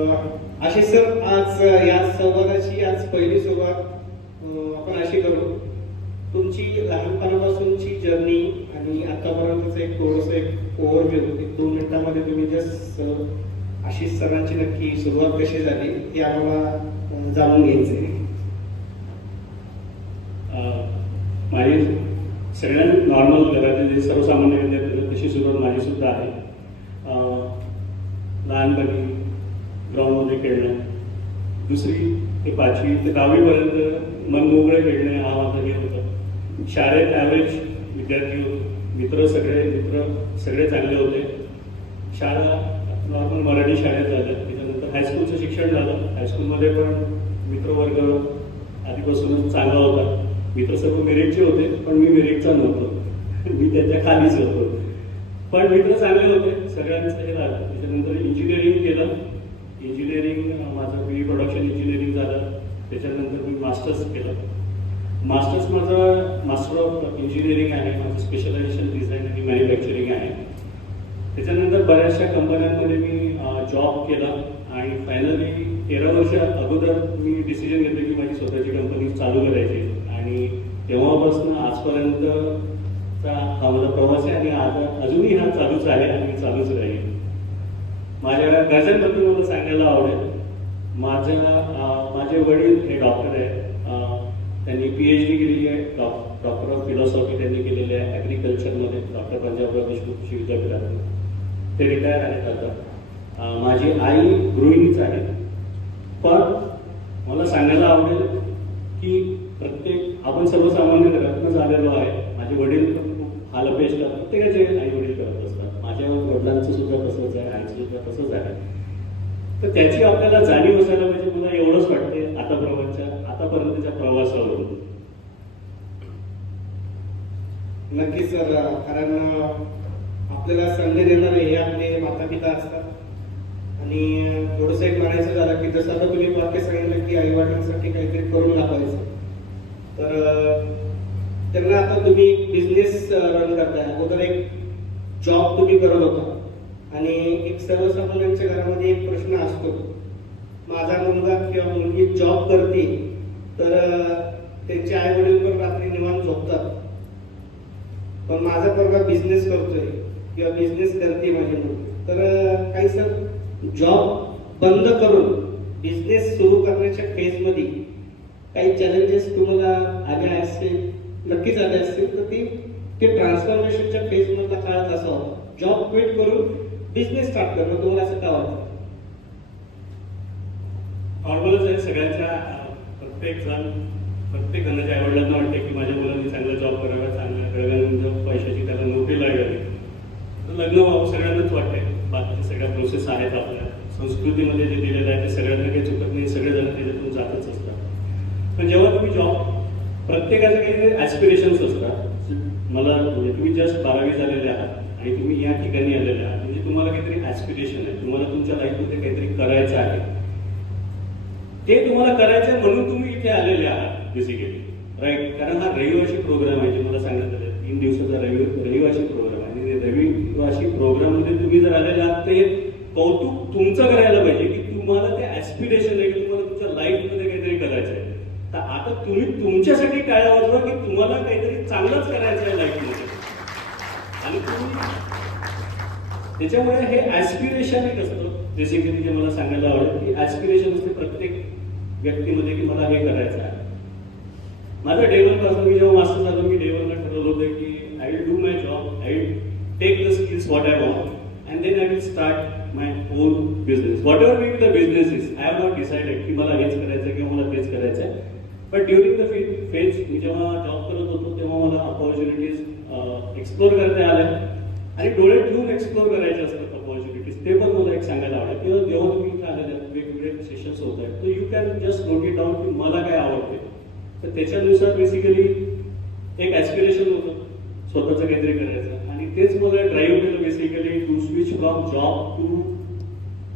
Ashish sir, आज या संवादाची आज पहिली सुरुवात आपण अशी करू. तुमची लहानपणापासूनची जर्नी आणि आतापर्यंतचं एक थोडंसं एक ओव्हरव्ह्यू, एक 2 मिनिटांमध्ये तुम्ही जस्ट आशिष सरांची नक्की सुरुवात कशी झाली हे आम्हाला जाणून घ्यायचं आहे. माझी सगळ्या नॉर्मल घरातील जे सर्वसामान्य विद्यार्थी तशी सुरुवात माझी सुद्धा आहे. लहानपणी ग्राउंडमध्ये खेळणं, 2री ते 5वी ते 10वीपर्यंत मनमोकळे खेळणे हा माझा हे होता. शाळेत ॲव्हरेज विद्यार्थी होतो. मित्र सगळे चांगले होते. शाळा नॉर्मल मराठी शाळेत झालं. त्याच्यानंतर हायस्कूलचं शिक्षण झालं. हायस्कूलमध्ये पण मित्रवर्ग आधीपासूनच चांगला होता. मित्र सर्व मेरिटचे होते, पण मी मेरिटचा नव्हतो. मी त्याच्या खालीच होतो. पण मित्र चांगले होते, सगळ्यांचं हे झालं. त्याच्यानंतर इंजिनिअरिंग केलं. इंजिनिअरिंग माझं BE प्रोडक्शन इंजिनिअरिंग झालं. त्याच्यानंतर मी मास्टर्स केलं. मास्टर्स माझं मास्टर ऑफ इंजिनिअरिंग आहे. माझं स्पेशलायझेशन डिझाईन आणि मॅन्युफॅक्चरिंग आहे. त्याच्यानंतर बऱ्याचशा कंपन्यांमध्ये मी जॉब केला आणि फायनली 13 वर्ष अगोदर मी डिसिजन घेतलं की माझी स्वतःची कंपनी चालू करायची. आणि तेव्हापासून आजपर्यंतचा हा माझा प्रवास आहे आणि आता अजूनही हा चालूच आहे आणि चालूच राहील. माझ्या घरच्यांबद्दल मला सांगायला आवडेल. माझे वडील हे डॉक्टर आहेत. त्यांनी PhD केलेली आहे. डॉक्टर ऑफ फिलॉसॉफी त्यांनी केलेली आहे ॲग्रिकल्चरमध्ये, डॉक्टर पंजाबराव देशमुख कृषी विद्यापीठातून. ते रिटायर आहेत आता. माझी आई गृहिणीच आहे. पण मला सांगायला आवडेल की आपण सर्वसामान्य घरातून झालेलो आहे. माझे वडील पण खूप हाल अपेष्टा प्रत्येकाचे आई वडील करत असतात. माझ्या वडिलांचं सुद्धा तसंच आहे, आईचं सुद्धा तसंच आहे. तर त्याची आपल्याला जाणीव असायला पाहिजे. मला एवढंच वाटते आतापर्यंतच्या प्रवासावरून. नक्कीच सर, कारण आपल्याला संधी देणारे हे आपले माता पिता असतात. आणि थोडंसं एक म्हणायचं झालं की जसं आता तुम्ही वाक्य सांगितलं की आई वडिलांसाठी काहीतरी करून दाखवायचं, तर त्यांना आता तुम्ही एक बिझनेस रन करताय. अगोदर एक जॉब तुम्ही करत होता आणि एक सर्वसामान्यांच्या घरामध्ये एक प्रश्न असतो, माझा मुलगा किंवा मुलगी जॉब करते तर त्यांचे आई वडील पण रात्री निवांत झोपतात, पण माझा पोरगा बिझनेस करतोय किंवा बिझनेस करते माझी मुलगी, तर काही सर जॉब बंद करून बिझनेस सुरू करण्याच्या फेजमध्ये काही चॅलेंजेस तुम्हाला आले असतील, नक्कीच आले असतील. तर ते ट्रान्सफॉर्मेशनच्या फेजमधला काळ कसा होता? जॉब क्विट करून बिझनेस स्टार्ट करणं तुम्हाला असं का वाटतं? नॉर्मलच आहे सगळ्यांच्या. प्रत्येक जणांच्या आईवडिलांना वाटते की माझ्या मुलांनी चांगला जॉब करावा, चांगल्या गळगण पैशाची त्याला नोकरी लागावी, तर लग्न व्हावं सगळ्यांनाच वाटते. बाकीच्या सगळ्या प्रोसेस आहेत आपल्या संस्कृतीमध्ये जे दिलेलं आहे ते सगळ्यांना काही चुकत नाही. सगळेजण त्याच्यातून जातच असतात. पण जेव्हा तुम्ही प्रत्येकाचे काही ॲस्पिरेशन्स असतात. मला म्हणजे तुम्ही जस्ट 12वी झालेले आहात आणि तुम्ही या ठिकाणी आलेले आहात म्हणजे तुम्हाला काहीतरी ॲस्पिरेशन आहे. तुम्हाला तुमच्या लाईफमध्ये काहीतरी करायचं आहे. ते तुम्हाला करायचं आहे म्हणून तुम्ही इथे आलेले आहात बेसिकली, राईट? कारण हा रहिवासी प्रोग्राम आहे जे मला सांगण्यात आलं. 3 दिवसाचा रहिवासी प्रोग्राम आहे आणि रहिवासी प्रोग्राममध्ये तुम्ही जर आलेले आहात ते कौतुक तुमचं करायला पाहिजे की तुम्हाला ते ॲस्पिरेशन आहे की तुम्हाला तुमच्या लाईफमध्ये काहीतरी करायचं आहे. तर आता तुम्ही तुमच्यासाठी टाळ्या वाजवा की तुम्हाला काहीतरी चांगलंच करायचं आहे लाईफमध्ये. आणि तुम्ही त्याच्यामुळे हे ॲस्पिरेशन एक असतं बेसिकली जे मला सांगायला आवडेल की ॲस्पिरेशन असते प्रत्येक व्यक्तीमध्ये की मला हे करायचं आहे. माझं डे 1 पासून मी जेव्हा मास्टर झालो मी डे 1ला ठरवलं होतं की I will do my job, I will take the skills what I want and then I will start my own business. Whatever may be the business is, I have not decided की मला हेच करायचं आहे किंवा मला तेच करायचं आहे. बट ड्युरिंग द फेज मी जेव्हा जॉब करत होतो तेव्हा मला अपॉर्च्युनिटीज एक्सप्लोर करता आल्या आणि डोळे ठेवून एक्सप्लोर करायचे असतात अपॉर्च्युनिटीज. ते पण मला एक सांगायला आवडेल किंवा जेव्हा तुम्ही इथे आलेले वेगवेगळे सेशन्स होत आहेत तर you can just note it down की मला काय आवडते. तर त्याच्यानुसार बेसिकली एक ॲस्पिरेशन होतं स्वतःचं काहीतरी करायचं आणि तेच मला ड्राईव्ह केलं basically to switch from job to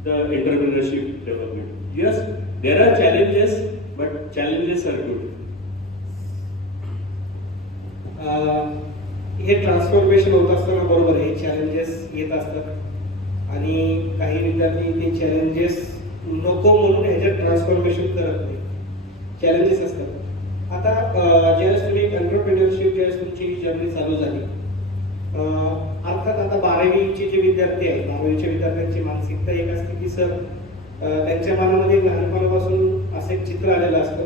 the entrepreneurship development. Yes, there are challenges but challenges are good. हे ट्रान्सफॉर्मेशन होत असताना बरोबर हे चॅलेंजेस येत असतात आणि काही विद्यार्थी ते चॅलेंजेस नको म्हणून ह्याच्यात ट्रान्सफॉर्मेशन करत नाही. चॅलेंजेस असतात. आता ज्यावेळेस तुम्ही एंटरप्रेन्युअरशिप ज्यावेळेस तुमची जर्नी चालू झाली, अर्थात आता 12वीचे जे विद्यार्थी आहेत, 12वीच्या विद्यार्थ्यांची मानसिकता एक असते की सर त्यांच्या मनामध्ये लहानपणापासून असं एक चित्र आलेलं असतं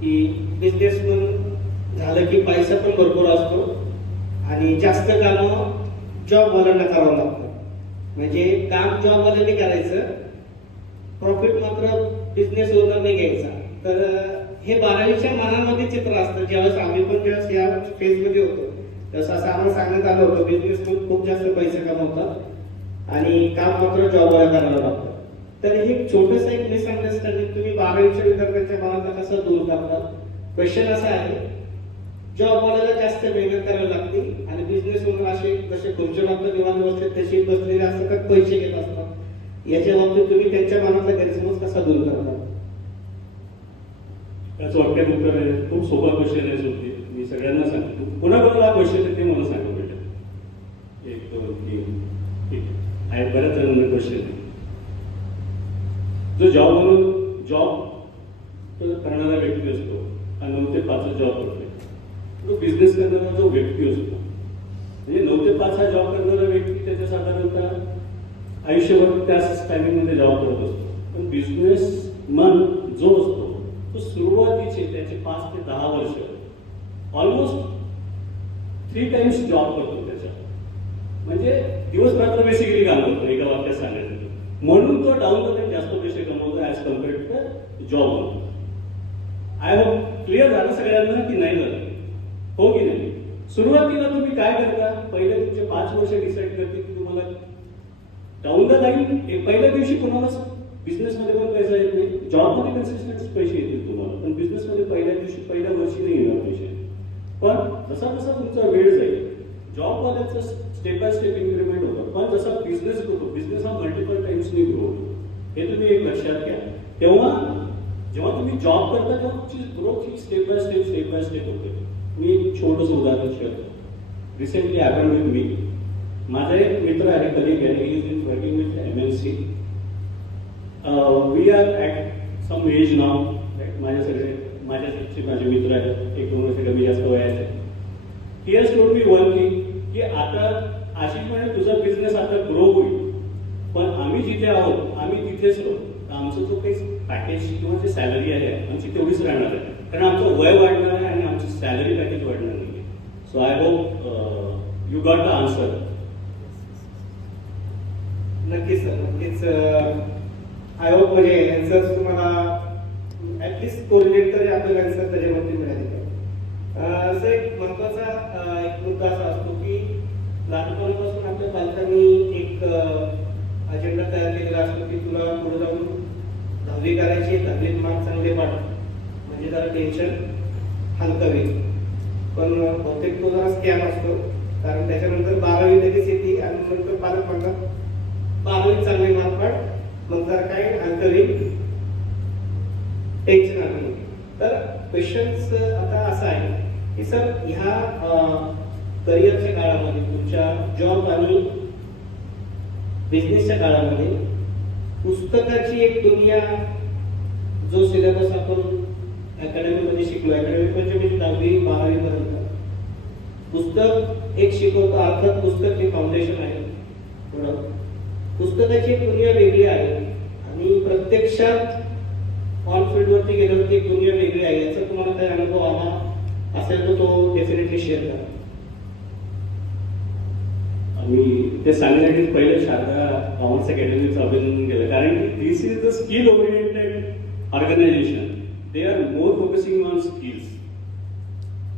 की बिझनेसमन झालं की पैसा पण भरपूर असतो आणि जास्त कामं जॉबवाल्यांना करावं लागतं. म्हणजे काम जॉबवाल्यांनी करायचं, प्रॉफिट मात्र बिझनेस ओनरने घ्यायचा. तर हे 12वीच्या मनामध्ये चित्र असतं. ज्यावेळेस आम्ही पण ज्यावेळेस या फेजमध्ये होतो तसं असं आम्हाला सांगण्यात आलं होतं बिझनेसमन खूप जास्त पैसे कमवतात आणि काम मात्र जॉबवाला करायला लागतं. तर हे छोटंसं एक मिसअंडरस्टँडिंग तुम्ही 12वीच्या विद्यार्थ्यांच्या मनाला कसं दूर करता? क्वेश्चन असा आहे, जॉबवाल्याला जास्त मेहनत करावी लागते आणि बिझनेस ओनर असे जसे खुर्चीवर आपलं निवांत बसले तसे बसलेले असतात, पैसे घेत असतात. याच्या बाबतीत तुम्ही त्यांच्या मनातला गैरसमज कसा दूर करता? त्याचं वाक्यात उत्तर आहे, खूप सोपा क्वेश्चन आहे सुद्धा. मी सगळ्यांना सांगतो, कोणाकोणाला क्वेश्चन आहे ते मला सांगा बेटा. 1 2 3 ठीक आहे. बऱ्याच जणांना क्वेश्चन आहे. जो जॉब करणारा व्यक्ती असतो हा 9 ते 5 जॉब करतो. तो बिझनेस करणारा जो व्यक्ती असतो म्हणजे 9 ते 5 हा जॉब करणारा व्यक्ती त्याच्या साधारणतः आयुष्यभर त्याच टायमिंगमध्ये जॉब करत असतो. पण बिझनेस मन जो असतो तो सुरुवातीचे त्याचे 5 ते 10 वर्ष ऑलमोस्ट 3 टाइम्स जॉब करतो त्याच्या. म्हणजे दिवस रात्र बेसिकली काम करतो, एका वाक्यात सांगायचं. म्हणून तो डाऊन द जास्त पैसे कमवतो as compared to job. I hope clear झालं सगळ्यांना की नाही झालं? हो की नाही? सुरुवातीला तुम्ही काय करता? पहिले तुमचे 5 वर्ष डिसाईड करते की तुम्हाला डाऊन द लाईन पहिल्या दिवशी कोणालाच बिझनेसमध्ये पण पैसा येत नाही. जॉबमध्ये कन्सिस्टन्सी पैसे येतील तुम्हाला, पण बिझनेसमध्ये पहिल्या दिवशी पहिल्या वर्षी नाही येणार पैसे. पण जसा जसा तुमचा वेळ जाईल जॉबवाल्याचं स्टेप बाय स्टेप इन्क्रीमेंट होतं. पण जसा बिझनेस ग्रो होतो, बिझनेस हा मल्टिपल टाइम्सनी ग्रो होतो. हे तुम्ही एक लक्षात घ्या. तेव्हा जेव्हा तुम्ही जॉब करता तेव्हा तुमची ग्रोथ ही स्टेप बाय स्टेप होते. मी एक छोटंसं उदाहरण शेअर करतो. Recently happen with me. माझा एक मित्र आहे, कलिग आहे, he is working with MNC. We are at same age now. माझे मित्र आहेत, 1-2 वर्ष कमी जास्त वयाचे. He has told me one thing की आता आशिष म्हणे तुझा बिझनेस आता ग्रो होईल, पण आम्ही जिथे आहोत आम्ही तिथेच राहू. आमचं जो काही पॅकेज किंवा जे सॅलरी आहे आमची तेवढीच राहणार आहे, कारण आमचं वय वाढणार आहे आणि आमचं सॅलरी पॅकेज वाढणार नाही. So I hope you got the answer. नक्कीच सर, नक्कीच. आय होप म्हणजे आन्सर तुम्हाला ऍटलीस्ट कोरिलेट तरी आपल्याला आन्सर त्याच्यावरती मिळाले. असं एक महत्वाचा एक मुद्दा असा असतो की लहानपणापासून आपल्या पालकांनी एक अजेंडा तयार केलेला असतो की तुला पुढे जाऊन 10वी करायची, 10वीत मार्क चांगले पाड म्हणजे जरा टेन्शन हलकं होईल. पण बहुतेक तो जरा स्कॅम असतो, कारण त्याच्यानंतर 12वी लगेच येते आणि नंतर पालक म्हणतात 12वीत चांगले मार्क पाड, मग जरा काय हलकं होईल, टेन्शन आलं. तर क्वेश्चन्स आता असा आहे की सर ह्या करिअरच्या काळामध्ये तुमच्या जॉब आणि बिझनेसच्या काळामध्ये पुस्तकाची एक दुनिया, जो सिलेबस आपण अकॅडमीमध्ये शिकलो, अकॅडमी म्हणजे 10वी 12वी पर्यंत पुस्तक एक शिकवतं. अर्थात पुस्तक हे फाउंडेशन आहे. पुढं पुस्तकाची एक दुनिया वेगळी आहे आणि प्रत्यक्षात ऑन फील्डवरती गेल्यावरती एक दुनिया वेगळी आहे. याचा तुम्हाला काही अनुभव आला असेल तर तो डेफिनेटली शेअर करा. मी ते सांगण्यासाठी पहिले शारदा कॉमर्स अकॅडमीचं अभिनंदन केलं, कारण this is the skill oriented organization. They are more focusing on skills.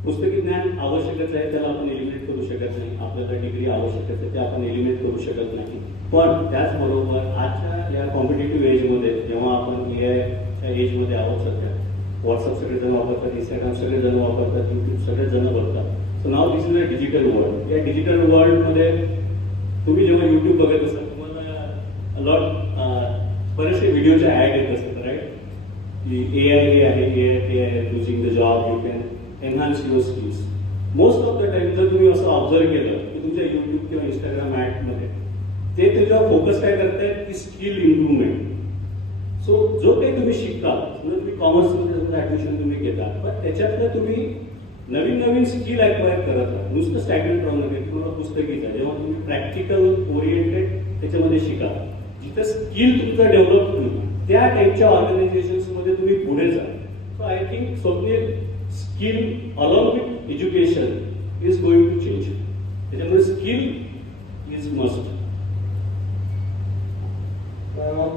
पुस्तकी ज्ञान आवश्यकच आहे, त्याला आपण एलिमिनेट करू शकत नाही. आपल्याला डिग्री आवश्यकच आहे, ते आपण एलिमिनेट करू शकत नाही. पण त्याचबरोबर आजच्या या कॉम्पिटेटिव्ह एजमध्ये जेव्हा आपण AI एजमध्ये आहोत, सध्या व्हॉट्सअप सगळेजण वापरतात, इंस्टाग्राम सगळेजण वापरतात, युट्यूब सगळेजण बघतात. So now this is a digital world. या डिजिटल वर्ल्डमध्ये तुम्ही जेव्हा युट्यूब बघत असाल तुम्हाला लॉट बरेचसे व्हिडिओच्या ॲड येत असतात, राईट? की AI हे आहे, AI losing the job, you can enhance your skills. Most of the time जर तुम्ही असं ऑब्झर्व केलं की तुमच्या युट्यूब किंवा इंस्टाग्राम ॲडमध्ये ते तुझ्यावर फोकस काय करतायत की स्किल इम्प्रूव्हमेंट. सो जो काही तुम्ही शिकता, समजा तुम्ही कॉमर्समध्ये ऍडमिशन तुम्ही घेता, पण त्याच्यातलं तुम्ही नवीन नवीन स्किल अक्वायर करत राहा. नुसतं स्टॅग्नंट राहू नका. तुम्हाला पुस्तकीचा जेव्हा तुम्ही प्रॅक्टिकल ओरिएंटेड त्याच्यामध्ये शिका, जिथं स्किल तुमचं डेव्हलप होईल त्या टाईपच्या ऑर्गनायझेशन्स मध्ये तुम्ही पुढे जा. So I think Swapnil, skill along with education is going to change. त्याच्यामुळे स्किल इज मस्ट.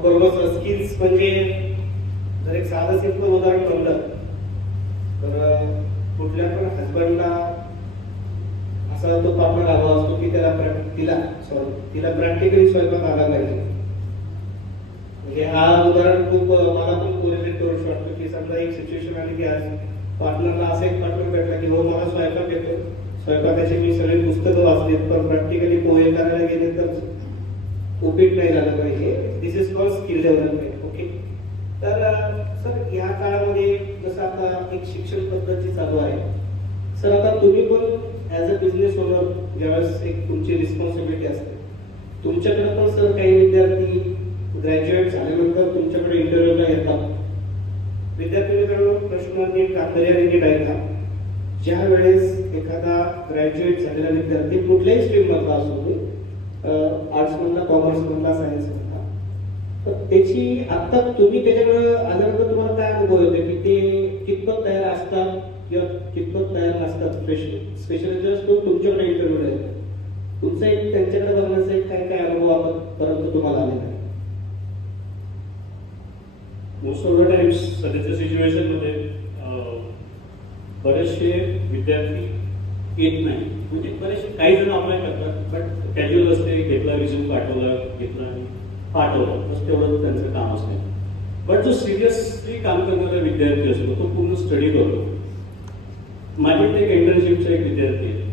बरोबर सर. स्किल्स म्हणजे जर एक साधं सिंपल उदाहरण म्हणलं तर कुठल्या पण हजबंडला असा तो पार्टनर हवा असतो की तिला प्रॅक्टिकली स्वयंपाक आला पाहिजे. म्हणजे हा उदाहरण खूप मला पण कोरिलेट करू शकतो की समजा एक सिच्युएशन आली की आज पार्टनरला असा एक पार्टनर भेटला की हो मला स्वयंपाक येतो, स्वयंपाकाची मी सगळी पुस्तकं वाचलीत, पण प्रॅक्टिकली पोहे करायला गेले तर उपीट नाही झालं पाहिजे. This is called skill development. Okay. तर सर या काळामध्ये जसं आता एक शिक्षण पद्धती चालू आहे सर, आता तुम्ही पण ऍज अ बिझनेस ओनर ज्यावेळेस एक तुमची रिस्पॉन्सिबिलिटी असते, तुमच्याकडे पण सर काही विद्यार्थी ग्रॅज्युएट झाल्यानंतर तुमच्याकडे इंटरव्ह्यूला येतात. विद्यार्थ्यांकडून प्रश्न नीट गांभीर्याने नीट ऐका. ज्या वेळेस एखादा ग्रॅज्युएट झालेला विद्यार्थी कुठल्याही स्ट्रीम मधला असतो, आर्ट्स मधला, कॉमर्स मधला, सायन्स मधला, तर त्याची आता तुम्ही त्याच्याकडे आल्यानंतर तुम्हाला काय अनुभव येतो की ते कितपत तयार असतात किंवा कितपत तयार नसतात. स्पेशली तो तुमच्याकडे इंटरव्ह्यू आहे, तुमचा एक त्यांच्याकडे बघण्याचा एक काय काय अनुभव आतापर्यंत तुम्हाला आलेला आहे? मोस्ट ऑफ द टाइम्स सध्याच्या सिच्युएशन मध्ये बरेचसे विद्यार्थी येत नाही. म्हणजे बरेचसे काही जण अप्लाय करतात, बट कॅज्युअल असते, घेतला रिझ्यूम पाठवला, घेतला आणि पाठवलं, बस तेवढं त्यांचं काम असते. बट जो सिरियसली काम करणारा विद्यार्थी असतो तो पूर्ण स्टडी करतो. माझे एक इंटर्नशिपचा एक विद्यार्थी आहे,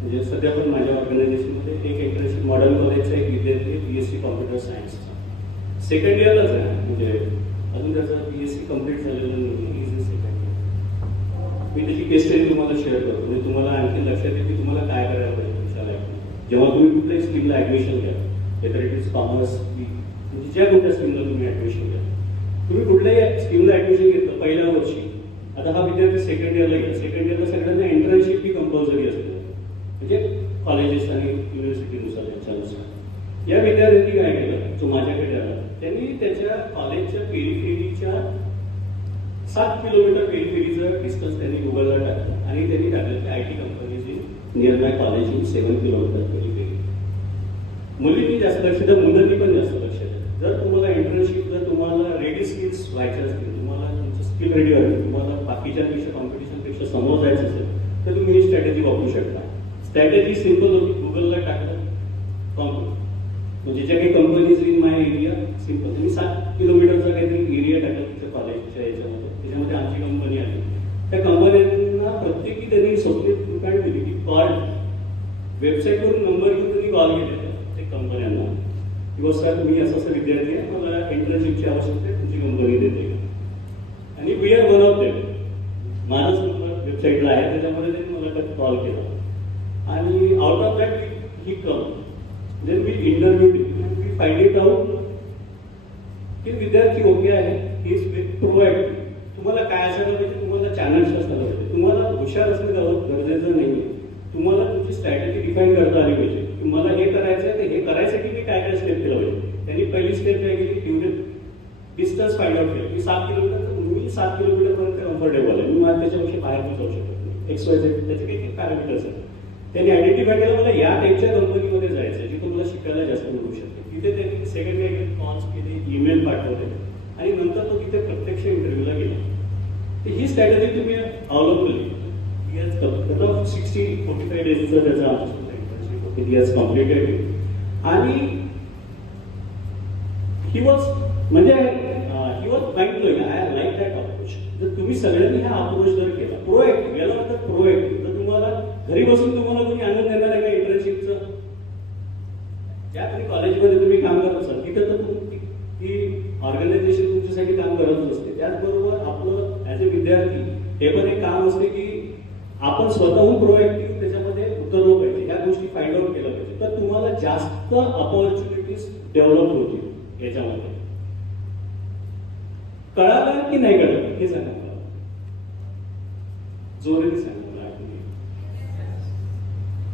म्हणजे सध्या पण माझ्या ऑर्गनायझेशनमध्ये एक इंटर्नशिप मॉडर्न कॉलेजचा एक विद्यार्थी BSc कॉम्प्युटर सायन्सचा सेकंड इयरलाच आहे. म्हणजे अजून त्याचा BSc कम्प्लीट झालेलं नाही, इज सेकंड इयर. मी त्याची केस स्टडी तुम्हाला शेअर करतो, म्हणजे तुम्हाला आणखी लक्षात येईल की तुम्हाला काय करायला पाहिजे तुमच्या लाईफमध्ये. जेव्हा तुम्ही कुठल्याही स्ट्रीमला ऍडमिशन घ्या, वेदर इट इज कॉमर्स, म्हणजे ज्या कोणत्या स्ट्रीमला तुम्ही ऍडमिशन घ्या, तुम्ही कुठल्याही स्ट्रीमला ऍडमिशन घेतलं पहिल्या वर्षी, आता हा विद्यार्थी सेकंड इयरला गेला, सेकंड इयरला सगळ्यांना इंटर्नशिप ही कंपल्सरी असते, म्हणजे कॉलेजेस आणि युनिव्हर्सिटीनुसार याच्यानुसार. या विद्यार्थ्यांनी काय केलं, जो माझ्याकडे आला, त्यांनी त्याच्या कॉलेजच्या पेरिफेरीच्या 7 किलोमीटर पेरिफेरीचं डिस्टन्स त्यांनी गुगलला टाकलं आणि त्यांनी टाकलं की IT कंपनीची near by college in 7 kilometre periphery. मुलींनी जास्त लक्ष द्या, मुलांनी पण जास्त लक्ष द्या. जर तुम्हाला इंटर्नशिप, जर तुम्हाला रेडी स्किल्स व्हायचे असतील, तुम्हाला तुमचं स्किल रेडी व्हायचं, तुम्हाला बाकीच्यांपेक्षा कॉम्पिटिशनपेक्षा समोर जायचं असेल, तर तुम्ही ही स्ट्रॅटेजी वापरू शकता. स्ट्रॅटेजी सिम्पल होती, गुगलला टाकलं म्हणजे ज्या काही companies in my area, simple तुम्ही 7 किलोमीटरचा काहीतरी एरिया टाकला तुमच्या कॉलेजच्या याच्यामध्ये, त्याच्यामध्ये आमची कंपनी आली. त्या कंपन्यांना प्रत्येकी त्यांनी स्वप्नील दुकान दिली की कॉल, वेबसाईटवरून नंबर घेऊन त्यांनी कॉल केले ते कंपन्यांना किंवा सर तुम्ही असं असं विद्यार्थी आहे, मला इंटर्नशिपची आवश्यकता आहे, तुमची कंपनी देते का? आणि we are one of them. माझाच नंबर वेबसाईटला आहे, त्याच्यामध्ये त्यांनी मला कॉल केला आणि out of that he come then we interview we find it out की विद्यार्थी ओके आहे, ही इज प्रोव्हाइड. तुम्हाला काय असायला पाहिजे, तुम्हाला चॅनल्स असायला पाहिजे, तुम्हाला हुशार असणं गरजेचं नाही. तुम्हाला तुमची स्ट्रॅटेजी डिफाईन करता आली पाहिजे की मला हे करायचं आहे, तर हे करायसाठी मी काय काय स्टेप केलं पाहिजे. त्यांनी पहिली स्टेप काय केली, तेवढे डिस्टन्स फाइंड आउट केलं की 7 किलोमीटर, मी 7 किलोमीटरपर्यंत कम्फर्टेबल आहे, मी मला त्याच्यापेक्षा बाहेर पण जाऊ शकत नाही. XYZ त्याचे काही पॅरामीटर्स आहेत. त्यांनी आयडेंटिफाय केलं मला या टाईपच्या कंपनीमध्ये जायचं जिथे मला शिकायला जास्त मिळू शकते. तिथे त्यांनी सेकंड इयर कॉल्स केले, ईमेल पाठवले आणि नंतर तो तिथे प्रत्यक्ष इंटरव्ह्यूला गेला. तर ही स्ट्रॅटेजी तुम्ही अवलंबली. कट ऑफ 45 डेजचा त्याचा इंटर्नशिप होती, ही हॅज कम्प्लिटेड आणि ही वॉज म्हणजे he was mind blowing. I like that approach. जर तुम्ही सगळ्यांनी हा अप्रोच जर केला, प्रोएक्टिव्ह गेला तर प्रोएक्टिव्ह, तर तुम्हाला घरी बसून तुम्हाला कोणी आनंद देणार आहे का इंटर्नशिपचं? ज्या तुम्ही कॉलेजमध्ये तुम्ही काम करत असाल तिथे तर ती ऑर्गनायझेशन तुमच्यासाठी काम करतच असते. त्याचबरोबर आपलं ऍज अ विद्यार्थी हे पण एक काम असते की आपण स्वतःहून प्रोएक्टिव्ह त्याच्यामध्ये उतरलो पाहिजे, ह्या गोष्टी फाइंड आउट केल्या पाहिजे, तर तुम्हाला जास्त अपॉर्च्युनिटीज डेव्हलप होतील याच्यामध्ये. कळालं की नाही कळलं हे सांगा मला. जोराने सांगा मला आठवणी.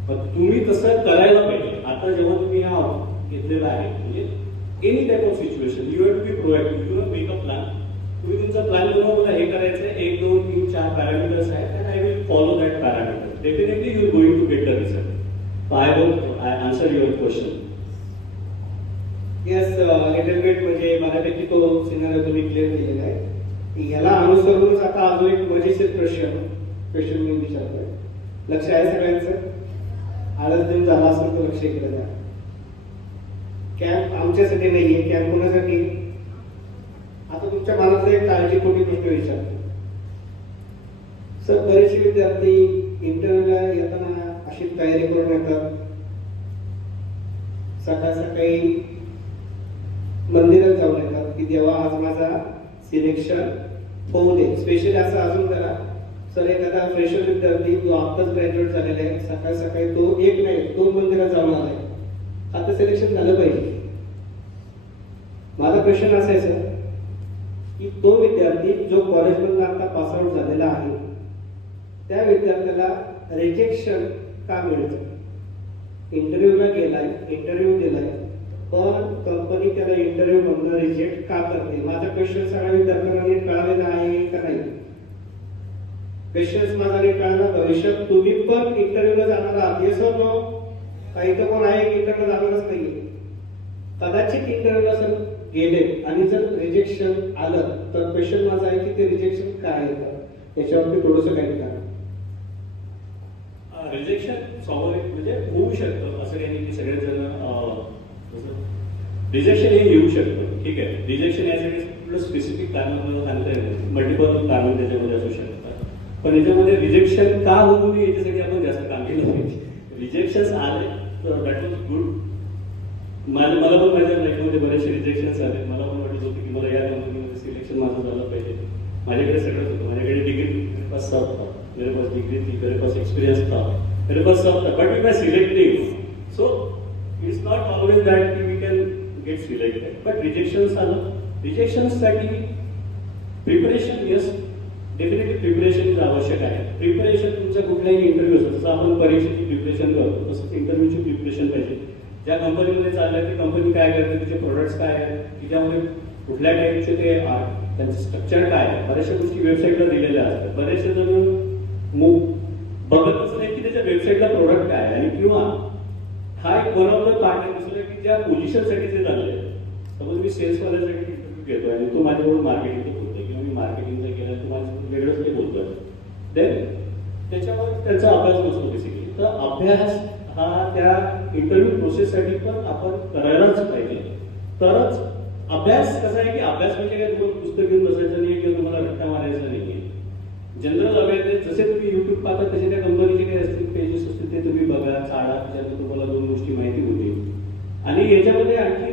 पण तुम्ही तसं करायला पाहिजे. आता जेव्हा तुम्ही हा घेतलेला आहे म्हणजे any type of situation you have to be proactive. You have make a plan. तुम्ही तुमचा प्लॅन बनवा. मला हे करायचं आहे, 1 2 3 4 पॅरामीटर्स आहेत and I will follow that parameter. Definitely you are going to get the result. I answer your question. Yes, little bit म्हणजे बऱ्यापैकी तो सिनारिओ तुम्ही क्लिअर केलेला आहे. याला अनुसरूनच आता अजून एक मजेशीर क्वेश्चन मी विचारतोय. लक्ष आहे सगळ्यांचं? आळस देऊन झाला असेल तर लक्ष इकडे द्या. कॅम्प आमच्यासाठी नाहीये, कॅम्प कोणासाठी? आता तुमच्या मनातलं एक काळजीपोटी गोष्ट विचारतो. सर, बरेचसे विद्यार्थी इंटरव्ह्यूला येताना अशी तयारी करून येतात. सकाळ सकाळी मंदिरात जाऊन येतात की देवा आज माझा सिलेक्शन होऊ दे. स्पेशली असं अजून करा सर, एखादा फ्रेशर विद्यार्थी जो आत्ताच ग्रॅज्युएट झालेला आहे, सकाळ सकाळी तो एक नाही 2 मंदिरात जाऊन आलाय, आता सिलेक्शन झालं पाहिजे. माझा क्वेश्चन असा आहे सर की तो विद्यार्थी जो कॉलेजमधून आता पासआउट झालेला आहे त्या विद्यार्थ्याला रिजेक्शन का मिळतं? इंटरव्ह्यूला गेलाय, इंटरव्ह्यू दिलाय, पण कंपनी त्याला इंटरव्ह्यू मधून रिजेक्ट का करते? माझा क्वेश्चन सगळ्या विद्यार्थ्यांना नीट कळालेला आहे का नाही? क्वेश्चन माझा नीट कळाला. भविष्यात तुम्ही पण इंटरव्ह्यूला जाणार आहात, येस और नो? काही तर कोण आहे की इंटरव्ह्यू जाणारच नाहीये. कदाचित इंटरव्ह्यूला सर गेले आणि जर रिजेक्शन आलं तर क्वेश्चन माझा आहे की ते रिजेक्शन काय येतं, याच्यावरती थोडंसं काही करा. रिजेक्शन स्वाभाविक म्हणजे होऊ शकतं, असं काही नाही की सगळेच जण रिजेक्शन हे येऊ शकतं. ठीक आहे, रिजेक्शन यासाठी थोडं स्पेसिफिक कारण आपल्याला सांगता येईल, मल्टिपल कारण त्याच्यामध्ये असू शकतात. पण याच्यामध्ये रिजेक्शन का होऊ नये याच्यासाठी आपण जास्त काम केलं पाहिजे. रिजेक्शन आले तर दॅट वॉज गुड. मला पण माझ्या लाईफमध्ये बरेचसे रिजेक्शन्स आले. मला पण वाटत होतं की मला या कंपनीमध्ये सिलेक्शन माझं झालं पाहिजे. माझ्याकडे सगळंच होतं, माझ्याकडे डिग्री पास था, मेरे पास डिग्री थी, मेरे पास एक्सपीरियंस था, मेरे पास सब था, but we were selecting. So it's not always that की we can get selected. But rejections आलं, रिजेक्शन्ससाठी प्रिपरेशन, येस डेफिनेटली प्रिपरेशन आवश्यक आहे. प्रिपरेशन तुमचा कुठलाही इंटरव्ह्यू असतो, जसं आपण परीक्षेची प्रिपरेशन करतो तसंच इंटरव्ह्यूची प्रिपरेशन पाहिजे. ज्या कंपनीमध्ये चाललं ती कंपनी काय करते, तिचे प्रोडक्ट्स काय आहेत, तिच्यामध्ये कुठल्या टाईपचे ते त्यांचं स्ट्रक्चर काय आहे, बऱ्याचशा गोष्टी वेबसाईटला दिलेल्या असतात. बरेचसे जण बघतच नाही की त्याच्या वेबसाईटला प्रोडक्ट काय आहे. आणि किंवा हा एक वन ऑफ द पार्ट आहे. दुसरं की ज्या पोझिशनसाठी ते चालले, सपोज मी सेल्सवाल्यासाठी इंटरव्ह्यू घेतोय आणि तो माझ्याबरोबर मार्केटिंगचं बोलतोय किंवा मी मार्केटिंगचं केलं तर माझ्यासोबत वेगळंच ते बोलतोय, देन त्याच्यावर त्यांचा अभ्यास नसतो बेसिकली. तर अभ्यास हा त्या इंटरव्ह्यू प्रोसेससाठी पण आपण करायलाच पाहिजे. तरच अभ्यास कसा आहे की अभ्यास म्हणजे काय तुम्हाला पुस्तक घेऊन बसायचं नाही किंवा तुम्हाला रट्टा मारायचा नाहीये. जनरल अवेअरनेस जसे तुम्ही युट्यूब पाहता तसे त्या कंपनीचे काही असतील पेजेस असतील ते तुम्ही बघा, चाळा, त्याच्यातून तुम्हाला 2 गोष्टी माहिती होतील. आणि याच्यामध्ये आणखी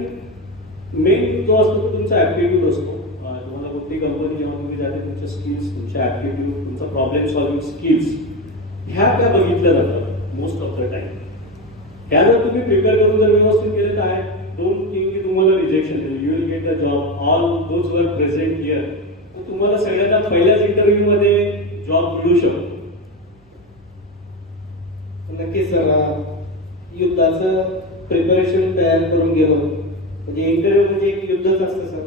मेन जो असतो तो तुमचा ऍप्टिट्यूड असतो. तुम्हाला कोणती कंपनी जेव्हा तुम्ही जाते तुमच्या स्किल्स, तुमच्या ऍप्टिट्यूड, तुमचा प्रॉब्लेम सॉल्विंग स्किल्स ह्या त्या बघितल्या जातात मोस्ट ऑफ द टाइम. ह्या जर तुम्ही प्रिपेअर करून जर व्यवस्थित केलं तर डोंट थिंक की तुम्हाला rejection you will get the job. All those were present here, तर तुम्हाला सगळ्यांना पहिल्याच इंटरव्ह्यू मध्ये जॉब मिळू शकतो. नक्कीच सर, युद्धाचं प्रिपरेशन तयार करून गेलो म्हणजे इंटरव्ह्यू म्हणजे एक युद्धच असतं सर.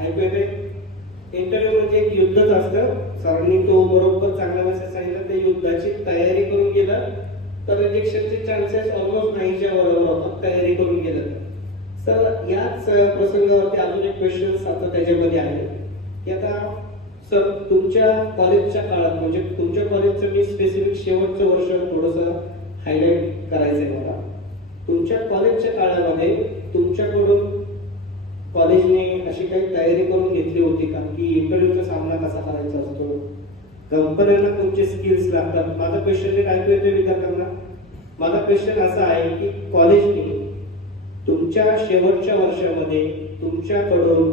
ऐकूया काय? इंटरव्ह्यू म्हणजे एक युद्धच असतं. सरांनी तो बरोबर चांगला मेसेज सांगितला. त्या युद्धाची तयारी करून गेलं तर रिजेक्शनचे चान्सेस ऑलमोस्ट नाहीच्या बरोबर होतात, तयारी करून गेलं. सर, याच प्रसंगावरती अजून एक क्वेश्चन आता त्याच्यामध्ये आहे की आता सर तुमच्या कॉलेजच्या काळात म्हणजे तुमच्या कॉलेजचं मी स्पेसिफिक शेवटचं वर्ष थोडंसं हायलाईट करायचंय मला. तुमच्या कॉलेजच्या काळामध्ये तुमच्याकडून कॉलेजने अशी काही तयारी करून घेतली होती का की इंटरव्ह्यूचा सामना कसा करायचा असतो, कंपन्यांना कोणते स्किल्स लागतात? माझा क्वेश्चन नीट ऐकू येतोय विद्यार्थ्यांना? माझा क्वेश्चन असा आहे की कॉलेजने तुमच्या शेवटच्या वर्षामध्ये तुमच्याकडून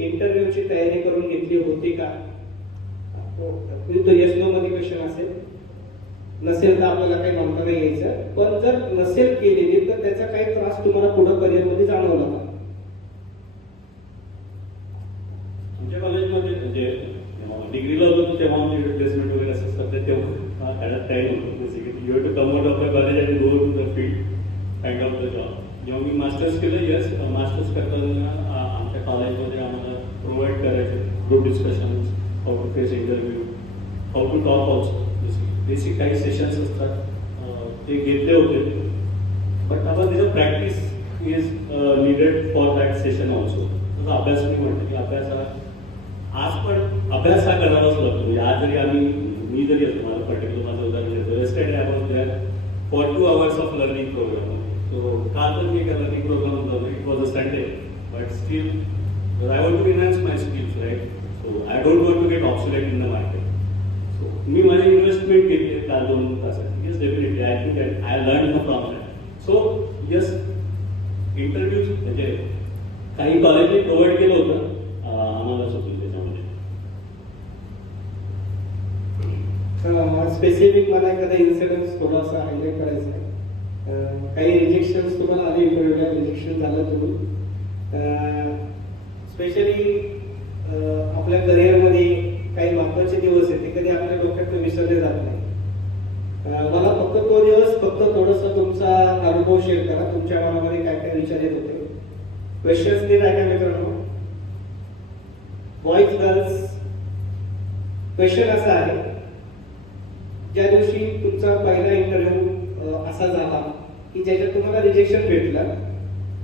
इंटरव्ह्यूची तयारी करून घेतली होती का? तो येस नो मध्ये क्वेश्चन असेल, नसेल तर आपल्याला काही म्हणता नाही यायचं. पण जर नसेल केलेली तर त्याचा काही त्रास तुम्हाला पुढे करिअर मध्ये जाणवला का? आमच्या कॉलेजमध्ये म्हणजे डिग्रीला होतो तेव्हा आमचे प्लेसमेंट वगैरे असं असतात तेव्हा ॲट टाईम होतो basically you have to come out of the college and go to the field kind of the job. जेव्हा मी मास्टर्स केलं यस मास्टर्स करताना आमच्या कॉलेजमध्ये आम्हाला प्रोव्हाइड करायचे group discussions, how to face interview, how to talk also, basic काही sessions असतात ते घेतले होते. बट आपण त्याचं practice is needed for that session also. तसं अभ्यास मी म्हणतो की अभ्यास आज पण अभ्यास हा करावाच लागतो. म्हणजे आज जरी मी जरी असतो माझं पर्टिक्युलर माझं उदाहरण देतो वेस्टर्डे आपण त्या for 2 hours of learning program. So काल तर मी एका लर्निंग प्रोग्राम होता it was a Sunday but still I want to enhance my skills right. So I don't want to get obsolete in the market. So मी माझी investment केली आहे काल 2 तासाची. Yes definitely I think I learn from that. So yes interviews म्हणजे काही कॉलेजने provide केलं होतं आम्हाला सुद्धा त्याच्यामध्ये. स्पेसिफिक मला एखादा इन्सिडेंट थोडासा हायलाईट करायचा आहे. काही रिजेक्शन्स तुम्हाला आले इंटरव्ह्यूला रिजेक्शन झालं तुम्ही स्पेशली आपल्या करिअरमध्ये काही महत्वाचे दिवस आहेत ते कधी आपल्या डोक्यात विसरले जात नाही. मला फक्त तो दिवस फक्त थोडंसं तुमचा अनुभव शेअर करा. तुमच्या मनामध्ये काय काय विचार येत होते. क्वेश्चन्स दिला आहे का मित्रांनो? बॉईज गर्ल्स क्वेश्चन असा आहे ज्या दिवशी तुमचा पहिला इंटरव्ह्यू असा झाला की ज्याच्यात तुम्हाला रिजेक्शन भेटलं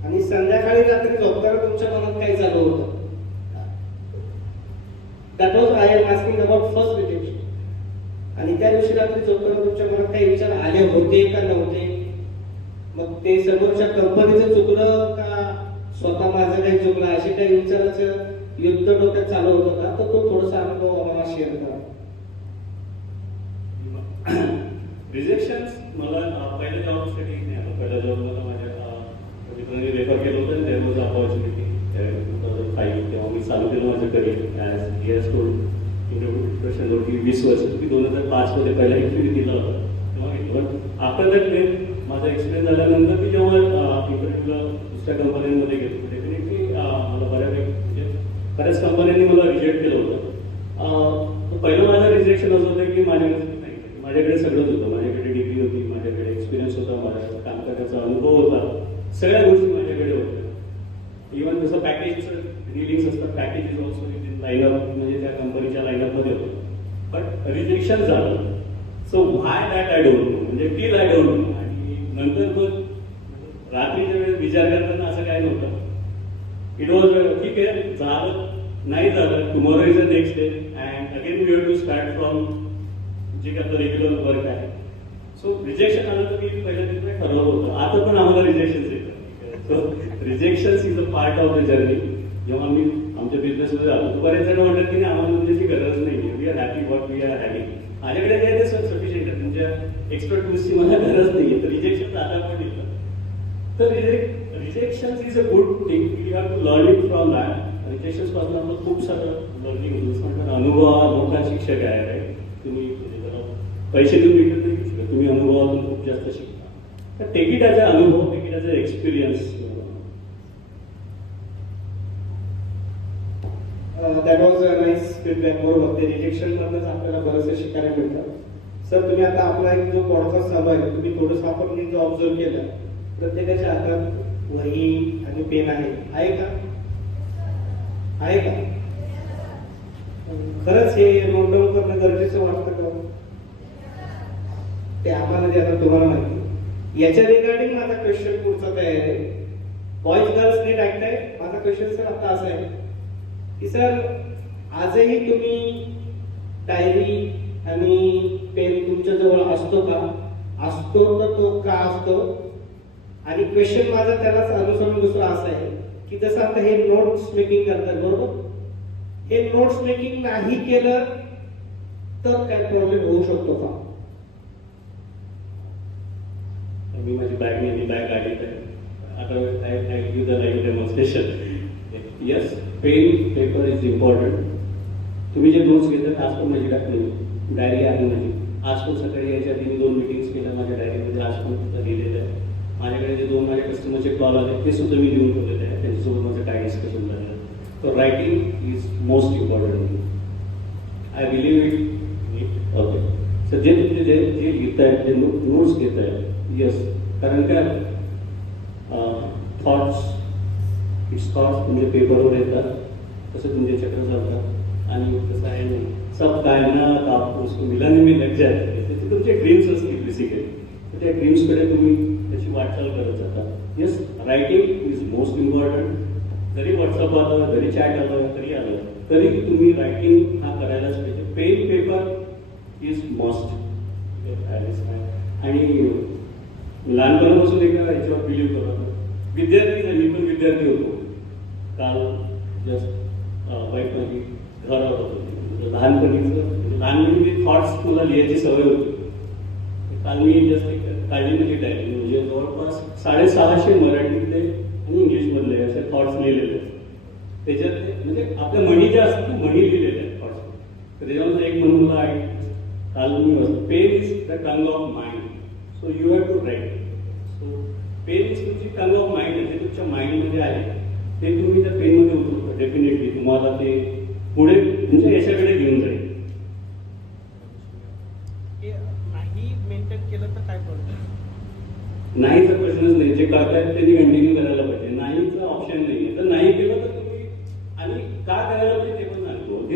आणि संध्याकाळी रात्री झोपताना तुमच्या मनात काय चालू होतं. That was I am asking about first rejection. आणि त्या दिवशी रात्री झोपताना तुमच्या मनात काही विचार आले होते का नव्हते. मग ते समोरच्या कंपनीचं चुकलं का स्वतः माझं काही चुकलं असे काही विचाराचं युद्ध डोक्यात चालू होतं का. तर तो थोडासा अनुभव आम्हाला शेअर करा. रिजेक्शन्स मला पहिल्या जॉबसाठी नाही आलं. पहिल्या जॉब मला माझ्या मित्रांनी रेफर केलं होतं. देअर वॉज अपॉर्च्युनिटी 2005 तेव्हा मी चालू केलं माझं career as he has told interview होती 20 वर्ष. मी 2005 मध्ये पहिला इंटरव्ह्यू दिला होता तेव्हा घेतलं. आफ्टर दॅट माझा एक्सपिरियन्स झाल्यानंतर मी जेव्हा इंटरव्ह्यूला दुसऱ्या कंपन्यांमध्ये घेतो डेफिनेटली मला बऱ्यापैकी म्हणजे बऱ्याच कंपन्यांनी मला रिजेक्ट केलं होतं. पहिलं माझं रिजेक्शन असं होतं की माझ्याकडे सगळंच होतं. माझ्याकडे डिग्री होती, माझ्याकडे एक्सपिरियन्स होता, माझ्या काम करण्याचा अनुभव होता, सगळ्या गोष्टी माझ्याकडे होत्या. इव्हन जसं पॅकेजचं रिलिंग्स असतात पॅकेजेस ऑल्सो लाईनअप म्हणजे त्या कंपनीच्या लाईनअपमध्ये होतं. बट रिजेक्शन झालं. So why that I don't know म्हणजे टिल आय डोंट नो. आणि नंतर मग रात्रीच्या वेळेस विचार करताना असं काय नव्हतं. इट वॉज ठीक आहे झालं नाही झालं tomorrow is the next day and again we have to start from जे काही आपलं रेग्युलर वर्क आहे. सो रिजेक्शन आलं तर मी पहिल्या दिवशी ठरवलं होतं. आता पण आम्हाला रिजेक्शन्स येतात. So rejections is a part of the journey. जेव्हा आम्ही आमच्या बिझनेसमध्ये आलो तर बरेच जण म्हणतात की आम्हाला तुमच्याची गरज नाही आहे. We are happy what we are having. माझ्याकडे काय ते सफिशियंट आहे. तुमच्या एक्सपर्ट टूल्सची मला गरज नाही आहे. तर रिजेक्शन आता पण येतं. तर rejection is a good thing. We have to learn it from that. रिजेक्शन्स पासून आपलं खूप सारं लर्निंग होतं. म्हणतात अनुभव हा मोठा शिक्षक आहे राईट. तुम्ही पैसे देऊन विकत नाही शिकता. तुम्ही अनुभवातून खूप जास्त शिकता. तर टेक इट ॲज अ अनुभव, take it as a experience. That was a nice feedback. बरोबर ते रिजेक्शन मधनंच आपल्याला बरंचसं शिकायला मिळतं. सर तुम्ही आता आपला एक जो पॉडकास्ट सभा आहे तुम्ही थोडंसं आपण जो ऑब्झर्व केलं प्रत्येकाच्या हातात वही आणि पेन आहे का? आहे का? खरंच हे नोट डाऊन करणं गरजेचं वाटतं का? ते आम्हाला जे आता तुम्हाला माहिती. याच्या रिगार्डिंग माझा क्वेश्चन पुढचा तयार आहे. बॉईज गर्ल्स नीट ऐकताय. माझा क्वेश्चन सर आता असा आहे की सर आजही तुम्ही डायरी आणि पेन तुमच्या जवळ असतो का? असतो तर तो का असतो? आणि क्वेश्चन माझा त्यालाच अनुसरून दुसरा असा आहे की जसं आता हे नोट्स मेकिंग करतात बरोबर. हे नोट्स मेकिंग नाही केलं तर काय प्रॉब्लेम होऊ शकतो का? मी माझी बॅग नेली बॅग काढली तर आता I give the live demonstration. Yes pen paper is important. तुम्ही जे नोट्स घेतात आज पण माझी डायरी आहे माझी. आज पण सकाळी यायच्या आधी मी 2 मीटिंग्स केल्या माझ्या डायरीमध्ये. आज पण तिथं लिहिलेलं आहे. माझ्याकडे जे 2 माझ्या कस्टमरचे कॉल आले ते सुद्धा मी लिहून ठेवलेले आहे. त्यांच्यासोबत माझं काय डिस्कशन झालं. So writing is most important. I believe it. Okay. So जे लिहित आहेत, जे नोट्स घेत आहेत, येस, कारण काय थॉट्स तुमचे पेपरवर येतात, तसे तुमचे चक्र चालतात, आणि कसं आहे नाही सब कायनात आपको उसको मिलाने में लग जाते, ते तुमचे ड्रीम्स असतील बेसिकली, तर त्या ड्रीम्सकडे तुम्ही त्याची वाटचाल करत जाता. Yes, writing is most important. जरी व्हॉट्सअप आलं, जरी चॅट आलं, तरी आलं, तरी तुम्ही रायटिंग हा करायलाच पाहिजे. Pen paper is must. आणि लहानपणापासून एका याच्यावर बिलीव्ह करत विद्यार्थी झाली, मी पण विद्यार्थी होतो. काल जस्ट वाईट माझी घरावर होतो, लहानपणी मी थॉट्स मला लिहायची सवय होती. काल मी जस्ट एक काळजीमध्ये डायरी, म्हणजे जवळपास 650 मराठीतले आणि इंग्लिशमधले असे थॉट्स लिहिलेले. त्याच्यात म्हणजे आपल्या म्हणी ज्या असतात, म्हणी लिहिलेल्या आहेत थॉट्स. तर त्याच्यामध्ये एक म्हणून मला आहे, काल मी pen is the tongue of mind, so you have to write. So pen is तुमची टंग ऑफ माइंड आहे, ते तुमच्या माइंडमध्ये आहे, ते तुम्ही त्या पेनमध्ये उतरता. डेफिनेटली तुम्हाला ते पुढे तुमच्या यशाकडे घेऊन जाईल. नाही मेंटेन केलं तर काय प्रॉब्लेम? नाहीचा प्रश्नच नाही. जे करतायत त्यांनी कंटिन्यू करायला पाहिजे. नाहीचा ऑप्शन नाहीये. तर नाही केलं तर तुम्ही, आणि का करायला पाहिजे ते पण सांगतो.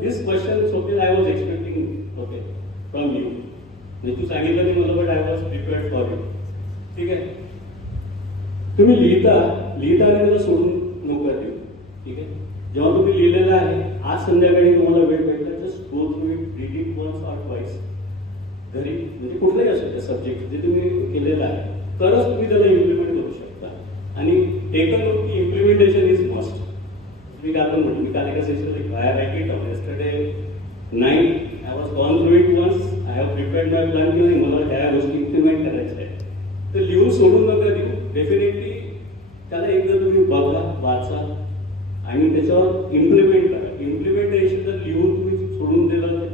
दिस क्वेश्चन सोपे I was expecting okay from you. म्हणजे तू सांगितलं की मला, but I was prepared for it. ठीक आहे, तुम्ही लिहिता आणि त्याला सोडून नका देऊ. ठीक आहे, जेव्हा तुम्ही लिहिलेलं आहे, आज संध्याकाळी तुम्हाला वेळ भेटला, just go through it, read it once or twice. घरी म्हणजे कुठलाही असो त्या सब्जेक्ट जे तुम्ही केलेलं आहे, तरच तुम्ही त्याला इम्प्लिमेंट करू शकता. आणि टेक अ नोट की इम्प्लिमेंटेशन इज मस्ट. मी काल पण म्हटलं, मी काल एका सेशनला बाहेर write it yesterday night I was gone through it once. I have prepared my plan की मला ह्या गोष्टी इम्प्लिमेंट करायच्या आहेत. तर लिहून सोडून नका देऊ. डेफिनेटली त्याला एकदा तुम्ही बघा, वाचा आणि त्याच्यावर इम्प्लिमेंट करा. इम्प्लिमेंटेशन जर लिहून तुम्ही सोडून दिलं तर